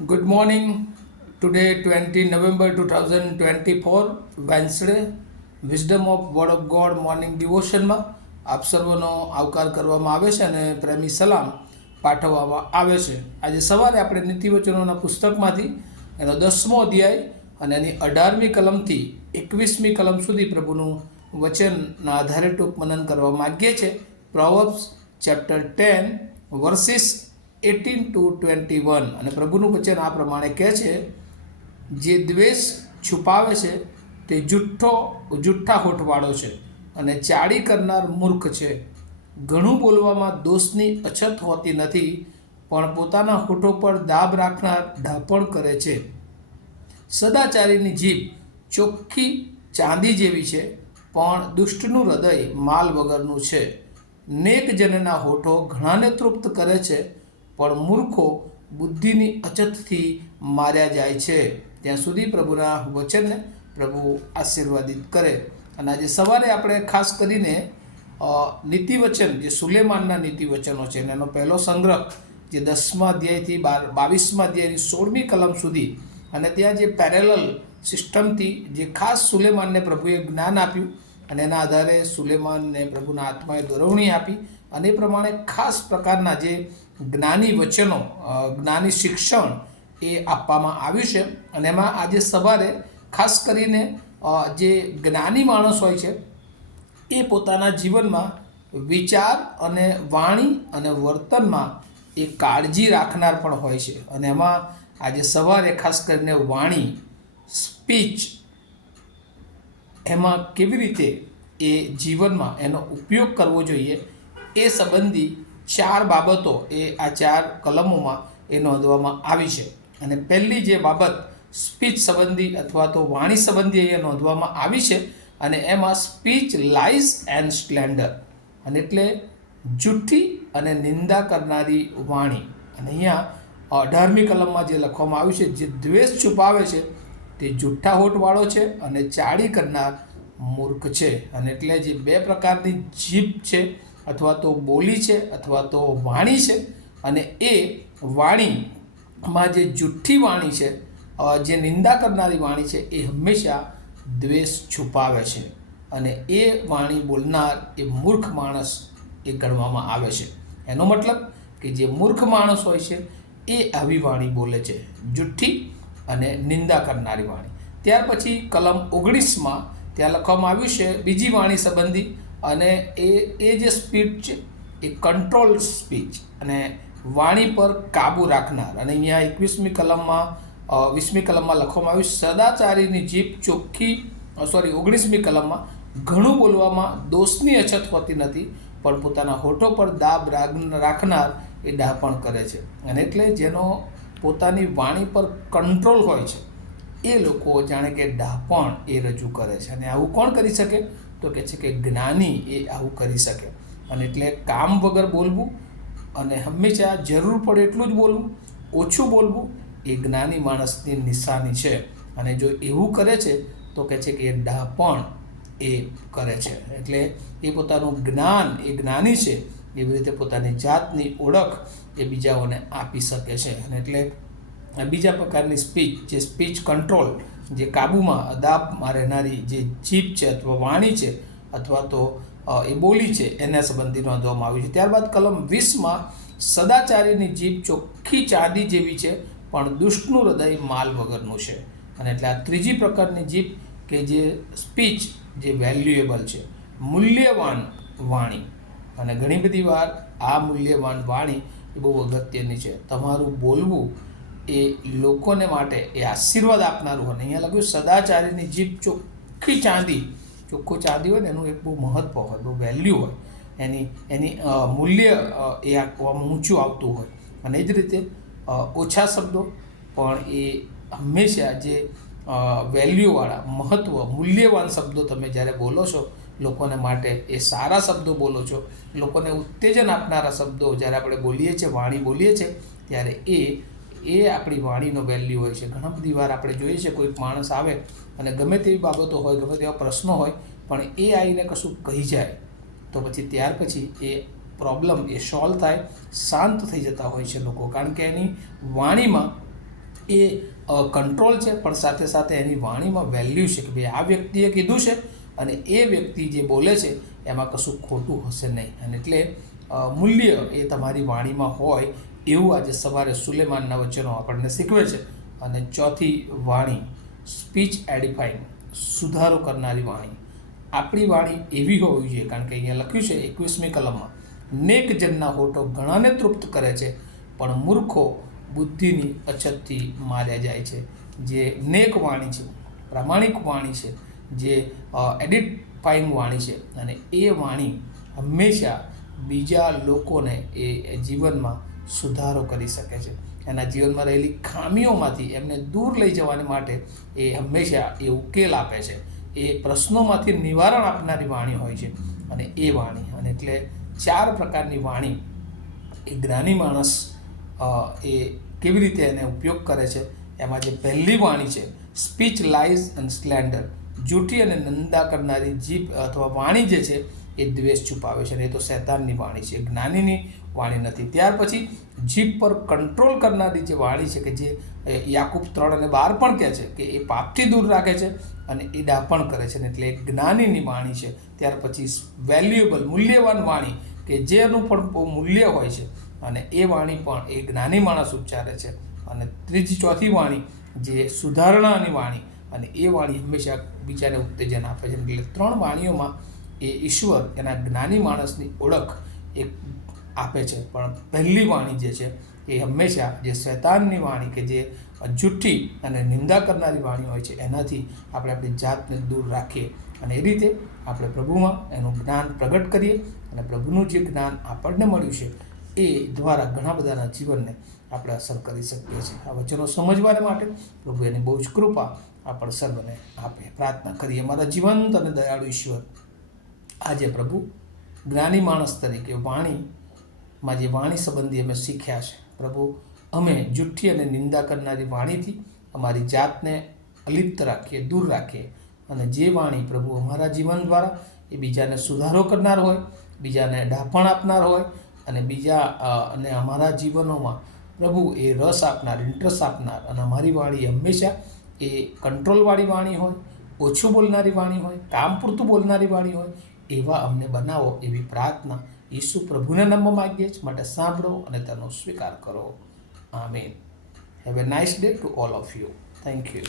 Good morning. Today, 20 November 2024, Wednesday, Wisdom of Word of God Morning Devotionમાં આપ સર્વનો આવકાર કરવામાં આવે છે અને પ્રેમી સલામ પાઠવવામાં આવે છે. આજે સવારે આપણે નીતિવચનોના પુસ્તકમાંથી એનો 10મો અધ્યાય અને એની 18મી કલમથી 21મી કલમ સુધી પ્રભુનું વચનના આધારે ટૂંક મનન કરવા માગીએ છીએ. પ્રોવર્બ્સ ચેપ્ટર 10 વર્સિસ 18 to 21 અને પ્રભુનું વચન આ પ્રમાણે કહે છે, જે દ્વેષ છુપાવે છે તે જુઠ્ઠા હોઠવાળો છે અને ચાડી કરનાર મૂર્ખ છે. ઘણું બોલવામાં દોષની અછત હોતી નથી, પણ પોતાના હોઠો પર દાબ રાખનાર ડાપણ કરે છે. સદાચારીની જીભ ચોખ્ખી ચાંદી જેવી છે, પણ દુષ્ટનું હૃદય માલ વગરનું છે. નેકજનના હોઠો ઘણાને તૃપ્ત કરે છે, પણ મૂર્ખો બુદ્ધિની અછતથી માર્યા જાય છે. ત્યાં સુધી પ્રભુના વચનને પ્રભુ આશીર્વાદિત કરે. અને આજે સવારે આપણે ખાસ કરીને નીતિવચન જે સુલેમાનના નીતિવચનો છે એનો પહેલો સંગ્રહ જે 10મા અધ્યાયથી 22મા અધ્યાયની 16મી કલમ સુધી અને ત્યાં જે પેરેલલ સિસ્ટમથી જે ખાસ સુલેમાનને પ્રભુએ જ્ઞાન આપ્યું અને એના આધારે સુલેમાનને પ્રભુના આત્માએ દોરવણી આપી અને એ પ્રમાણે ખાસ પ્રકારના જે જ્ઞાની વચનો, જ્ઞાની શિક્ષણ એ આપવામાં આવ્યું છે. અને એમાં આજે સવારે ખાસ કરીને જે જ્ઞાની માણસ હોય છે એ પોતાના જીવનમાં વિચાર અને વાણી અને વર્તનમાં એ કાળજી રાખનાર પણ હોય છે. અને એમાં આજે સવારે ખાસ કરીને વાણી, સ્પીચ, એમાં કેવી રીતે એ જીવનમાં એનો ઉપયોગ કરવો જોઈએ એ સંબંધી 4 બાબતો એ આ 4 કલમોમાં એ નોંધવામાં આવી છે. અને પહેલી જે બાબત સ્પીચ સંબંધી અથવા તો વાણી સંબંધી અહીંયા નોંધવામાં આવી છે અને એમાં સ્પીચ લાઇઝ એન્ડ સ્લેન્ડર, અને એટલે જુઠ્ઠી અને નિંદા કરનારી વાણી. અને અહીંયા 18મી કલમમાં જે લખવામાં આવ્યું છે, જે દ્વેષ છુપાવે છે તે જુઠ્ઠા હોઠવાળો છે અને ચાડી કરનાર મૂર્ખ છે. અને એટલે જે 2 પ્રકારની જીભ છે અથવા તો બોલી છે અથવા તો વાણી છે, અને એ વાણીમાં જે જુઠ્ઠી વાણી છે, જે નિંદા કરનારી વાણી છે, એ હંમેશા દ્વેષ છુપાવે છે અને એ વાણી બોલનાર એ મૂર્ખ માણસ એ ગણવામાં આવે છે. એનો મતલબ કે જે મૂર્ખ માણસ હોય છે એ આવી વાણી બોલે છે, જુઠ્ઠી અને નિંદા કરનારી વાણી. ત્યાર પછી કલમ 19માં ત્યાં લખવામાં આવ્યું છે બીજી વાણી સંબંધી, અને એ જે સ્પીચ છે એ કંટ્રોલ સ્પીચ અને વાણી પર કાબૂ રાખનાર. અને અહીંયા 20મી કલમમાં લખવામાં આવ્યું, સદાચારીની જીભ 19મી કલમમાં ઘણું બોલવામાં દોષની અછત હોતી નથી, પણ પોતાના હોઠો પર દાબ રાખનાર એ ડાપણ કરે છે. અને એટલે જેનો પોતાની વાણી પર કંટ્રોલ હોય છે એ લોકો જાણે કે ડાપણ એ રજૂ કરે છે. અને આવું કોણ કરી શકે? તો કહે છે કે જ્ઞાની એ આવું કરી શકે. અને એટલે કામ વગર બોલવું અને હંમેશા જરૂર પડે એટલું જ બોલવું, ઓછું બોલવું એ જ્ઞાની માણસની નિશાની છે. અને જો એવું કરે છે તો કહે છે કે એ ડાપણ એ કરે છે. એટલે એ પોતાનું જ્ઞાન, એ જ્ઞાની છે, એવી રીતે પોતાની જાતની ઓળખ એ બીજાઓને આપી શકે છે. અને એટલે બીજા પ્રકારની સ્પીચ, જે સ્પીચ કંટ્રોલ, જે કાબૂમાં દાબમાં રહેનારી જે જીભ છે અથવા વાણી છે અથવા તો એ બોલી છે, એના સંબંધી નોંધવામાં આવ્યું છે. ત્યારબાદ કલમ 20માં સદાચારીની જીભ ચોખ્ખી ચાંદી જેવી છે, પણ દુષ્ટનું હૃદય માલ વગરનું છે. અને એટલે આ ત્રીજી પ્રકારની જીભ કે જે સ્પીચ જે વેલ્યુએબલ છે, મૂલ્યવાન વાણી. અને ઘણી બધી વાર આ મૂલ્યવાન વાણી એ બહુ અગત્યની છે. તમારું બોલવું એ લોકોને માટે એ આશીર્વાદ આપનારું હોય. અહીંયા લખ્યું સદાચારીની જીભ ચોખ્ખી ચાંદી. ચોખ્ખું ચાંદી હોય ને એનું એક બહુ મહત્ત્વ હોય, બહુ વેલ્યુ હોય, એની મૂલ્ય એ ઊંચું આવતું હોય. અને એ જ રીતે ઓછા શબ્દો પણ એ હંમેશા જે વેલ્યુવાળા, મહત્ત્વ, મૂલ્યવાન શબ્દો તમે જ્યારે બોલો છો લોકોને માટે, એ સારા શબ્દો બોલો છો, લોકોને ઉત્તેજન આપનારા શબ્દો જ્યારે આપણે બોલીએ છીએ, વાણી બોલીએ છીએ, ત્યારે એ આપણી વાણીનો વેલ્યુ હોય છે. ઘણા બધી વાર આપણે જોઈએ છીએ કોઈક માણસ આવે અને ગમે તેવી બાબતો હોય, ગમે તેવા પ્રશ્નો હોય, પણ એ આવીને કશું કહી જાય તો પછી ત્યાર પછી એ પ્રોબ્લેમ એ સોલ્વ થાય, શાંત થઈ જતા હોય છે લોકો. કારણ કે એની વાણીમાં એ કંટ્રોલ છે, પણ સાથે સાથે એની વાણીમાં વેલ્યુ છે કે ભાઈ આ વ્યક્તિએ કીધું છે અને એ વ્યક્તિ જે બોલે છે એમાં કશું ખોટું હશે નહીં. અને એટલે મૂલ્ય એ તમારી વાણીમાં હોય એવું આજે સવારે સુલેમાનના વચનો આપણને શીખવે છે. અને ચોથી વાણી, સ્પીચ એડિફાઈંગ, સુધારો કરનારી વાણી. આપણી વાણી એવી હોવી જોઈએ, કારણ કે અહીંયા લખ્યું છે 21મી કલમમાં, નેક જનના હોઠો ઘણાને તૃપ્ત કરે છે, પણ મૂર્ખો બુદ્ધિની અછતથી માર્યા જાય છે. જે નેક વાણી છે, પ્રામાણિક વાણી છે, જે એડિફાઈંગ વાણી છે, અને એ વાણી હંમેશા બીજા લોકોને એ જીવનમાં સુધારો કરી શકે છે. એના જીવનમાં રહેલી ખામીઓમાંથી એમને દૂર લઈ જવા માટે એ હંમેશા એ ઉકેલ આપે છે. એ પ્રશ્નોમાંથી નિવારણ આપનારી વાણી હોય છે. અને એ વાણી, અને એટલે 4 પ્રકારની વાણી એ જ્ઞાની માણસ એ કેવી રીતે એને ઉપયોગ કરે છે. એમાં જે પહેલી વાણી છે, સ્પીચ લાઇઝ એન્ડ સ્લેન્ડર, જૂઠી અને નિંદા કરનારી જીભ અથવા વાણી જે છે એ દ્વેષ છુપાવે છે, અને એ તો શૈતાનની વાણી છે, જ્ઞાનીની વાણી નથી. ત્યાર પછી જીભ પર કંટ્રોલ કરનારી જે વાણી છે, કે જે યાકૂબ 3:12 પણ કહે છે કે એ પાપથી દૂર રાખે છે અને એ ડાપણ કરે છે, એટલે એક જ્ઞાનીની વાણી છે. ત્યાર પછી વેલ્યુએબલ, મૂલ્યવાન વાણી, કે જેનું પણ બહુ મૂલ્ય હોય છે, અને એ વાણી પણ એ જ્ઞાની માણસ ઉચ્ચારે છે. અને ચોથી વાણી જે સુધારણાની વાણી, અને એ વાણી હંમેશા બીજાને ઉત્તેજન આપે છે. એટલે 3 વાણીઓમાં એ ઈશ્વર એના જ્ઞાની માણસની ઓળખ એ આપે છે. પણ પહેલી વાણી જે છે એ હંમેશા જે શૈતાનની વાણી, કે જે જુઠ્ઠી અને નિંદા કરનારી વાણી હોય છે, એનાથી આપણે આપણી જાતને દૂર રાખીએ, અને એ રીતે આપણે પ્રભુમાં એનું જ્ઞાન પ્રગટ કરીએ. અને પ્રભુનું જે જ્ઞાન આપણને મળ્યું છે એ દ્વારા ઘણા બધાના જીવનને આપણે અસર કરી શકીએ છીએ. આ વચનો સમજવા માટે પ્રભુ એની બહુ જ કૃપા આપણે સર્વને આપે. પ્રાર્થના કરીએ. અમારા જીવંત અને દયાળુ ઈશ્વર, આજે પ્રભુ જ્ઞાની માણસ તરીકે વાણીમાં જે વાણી સંબંધી અમે શીખ્યા છે, પ્રભુ અમે જુઠ્ઠી અને નિંદા કરનારી વાણીથી અમારી જાતને અલિપ્ત રાખીએ, દૂર રાખીએ, અને જે વાણી પ્રભુ અમારા જીવન દ્વારા એ બીજાને સુધારો કરનાર હોય, બીજાને ડાપણ આપનાર હોય, અને અને અમારા જીવનોમાં પ્રભુ એ રસ આપનાર, ઇન્ટરેસ્ટ આપનાર, અને અમારી વાણી હંમેશા એ કંટ્રોલવાળી વાણી હોય, ઓછું બોલનારી વાણી હોય, કામ પૂરતું બોલનારી વાણી હોય, એવા અમને બનાવો, એવી પ્રાર્થના ઈસુ પ્રભુના નામમાં માગીએ છીએ. માટે સાંભળો અને તેનો સ્વીકાર કરો. આમીન. Have a nice day to all of you. Thank you.